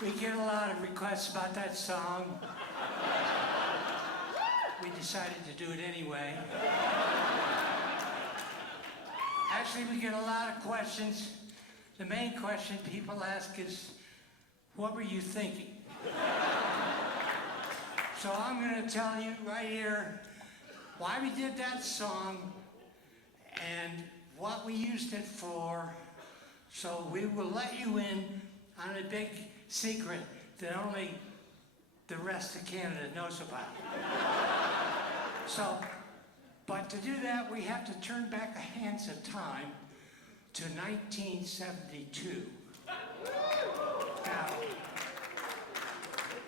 We get a lot of requests about that song. We decided to do it anyway. Actually, we get a lot of questions. The main question people ask is, what were you thinking? So I'm going to tell you right here why we did that song and what we used it for. So we will let you in on a big secret that only the rest of Canada knows about. So, but to do that, we have to turn back the hands of time to 1972. Now,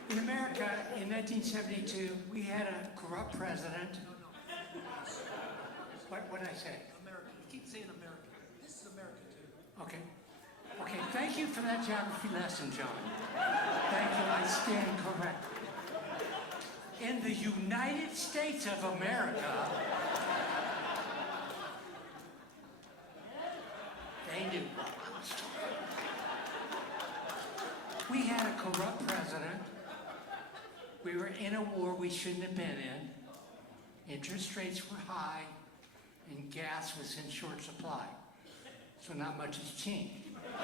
in America, in 1972, we had a corrupt president. What did I say? America. You keep saying America. This is America, too. Okay. Okay, thank you for that geography lesson, John. Thank you, I stand corrected. In the United States of America, they knew what I was talking about. We had a corrupt president. We were in a war we shouldn't have been in. Interest rates were high, and gas was in short supply. So not much has changed. A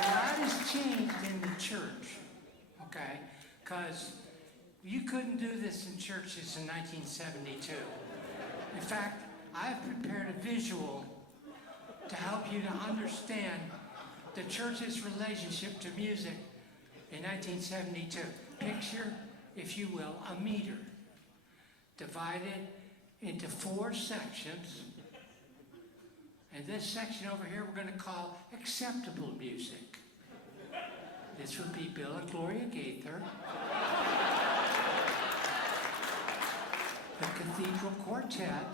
lot has changed in the church, okay? Because you couldn't do this in churches in 1972. In fact, I have prepared a visual to help you to understand the church's relationship to music in 1972. Picture, if you will, a meter divided into 4 sections. And this section over here we're going to call acceptable music. This would be Bill and Gloria Gaither, the Cathedral Quartet.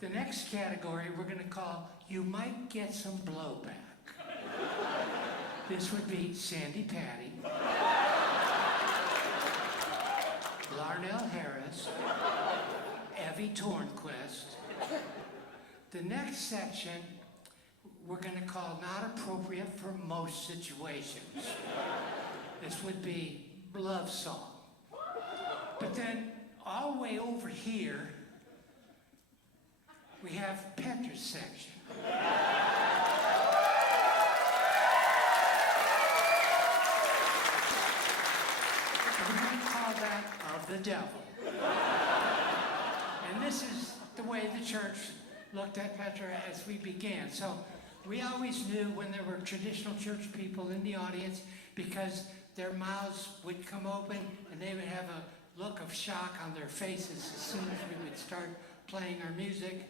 The next category we're going to call You Might Get Some Blowback. This would be Sandy Patty, Larnell Harris, Evie Tornquist. The next section we're going to call Not Appropriate for Most Situations. This would be Love Song. But then all the way over here, we have Petra's section. We're going to call that Of the Devil. And this is the way the church looked at Petra as we began. So we always knew when there were traditional church people in the audience because their mouths would come open and they would have a look of shock on their faces as soon as we would start playing our music.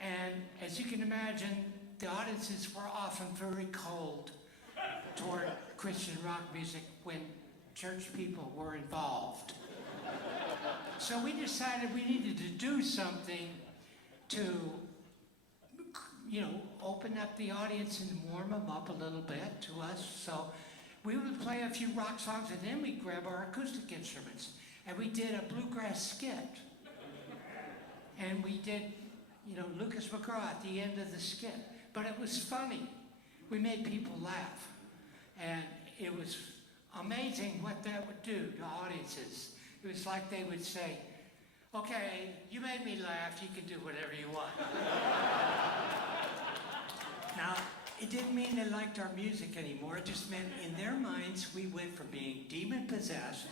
And as you can imagine, the audiences were often very cold toward Christian rock music when church people were involved. So we decided we needed to do something to, open up the audience and warm them up a little bit to us. So we would play a few rock songs and then we'd grab our acoustic instruments. And we did a bluegrass skit. And we did Lucas McGraw at the end of the skit. But it was funny. We made people laugh. And it was amazing what that would do to audiences. It was like they would say, okay, you made me laugh, you can do whatever you want. Now, it didn't mean they liked our music anymore. It just meant in their minds we went from being demon-possessed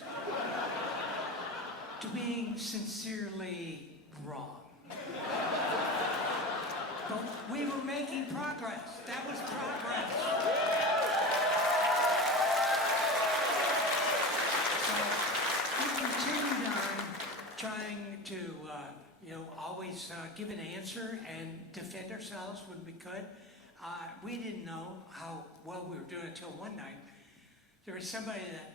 to being sincerely wrong. But we were making progress. That was progress. So we continued on trying to, always give an answer and defend ourselves when we could. We didn't know how well we were doing until one night. There was somebody that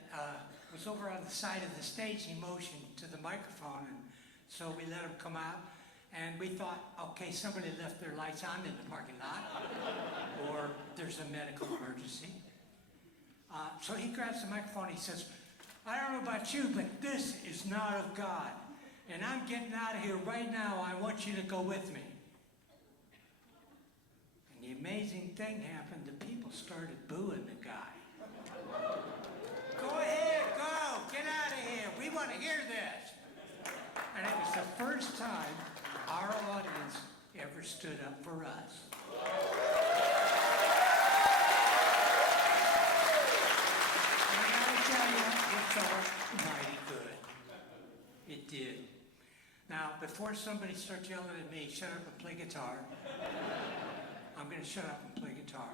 was over on the side of the stage. He motioned to the microphone, and so we let him come out. And we thought, okay, somebody left their lights on in the parking lot, or there's a medical emergency. So he grabs the microphone. He says, I don't know about you, but this is not of God. And I'm getting out of here right now. I want you to go with me. And the amazing thing happened. The people started booing the guy. Go ahead, go. Get out of here. We want to hear this. And it was the first time our audience ever stood up for us. And I gotta tell you, it felt mighty good. It did. Now, before somebody starts yelling at me, shut up and play guitar, I'm going to shut up and play guitar.